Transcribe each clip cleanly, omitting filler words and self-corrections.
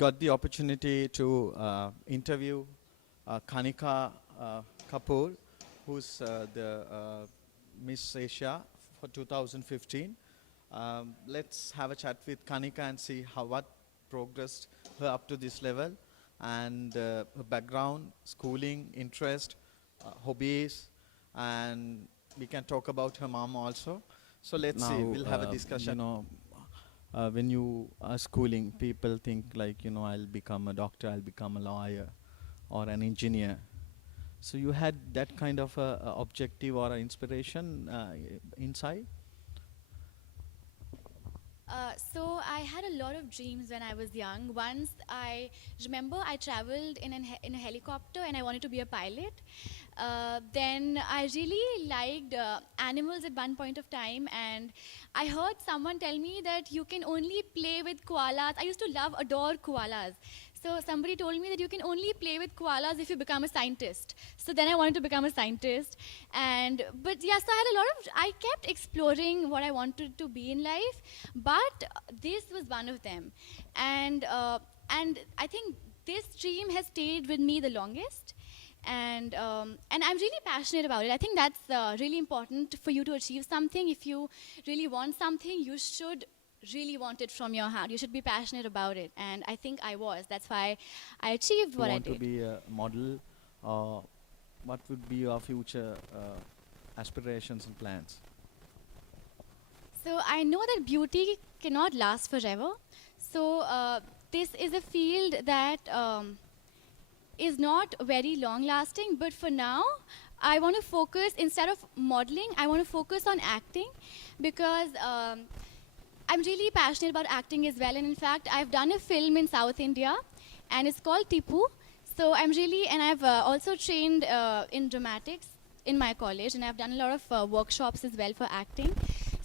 got the opportunity to interview Kanika Kapoor, who's the Miss Asia for 2015. Let's have a chat with Kanika and see what progressed her up to this level, and her background, schooling, interest, hobbies, and we can talk about her mom also. So let's see, we'll have a discussion. When you are schooling, people think like, I'll become a doctor, I'll become a lawyer or an engineer. So you had that kind of a objective or a inspiration inside? So I had a lot of dreams when I was young. Once I remember I traveled in a helicopter and I wanted to be a pilot. Then I really liked animals at one point of time, and I heard someone tell me that you can only play with koalas. I used to adore koalas. So somebody told me that you can only play with koalas if you become a scientist. So then I wanted to become a scientist. But yes, I kept exploring what I wanted to be in life, but this was one of them. And I think this dream has stayed with me the longest. And I'm really passionate about it. I think that's really important for you to achieve something. If you really want something, you should really want it from your heart. You should be passionate about it, and I think I was. That's why I achieved what I did. You want to be a model, what would be your future aspirations and plans? So I know that beauty cannot last forever. So this is a field that is not very long lasting, but for now I want to focus, instead of modeling, I want to focus on acting, because I'm really passionate about acting as well. And in fact, I've done a film in South India and it's called Tipu. So I've also trained in dramatics in my college, and I've done a lot of workshops as well for acting.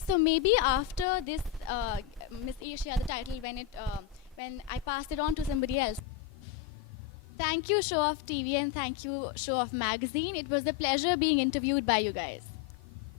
So maybe after this Miss Asia, the title, when I pass it on to somebody else. Thank you, Show Off TV, and thank you, Show Off Magazine. It was a pleasure being interviewed by you guys.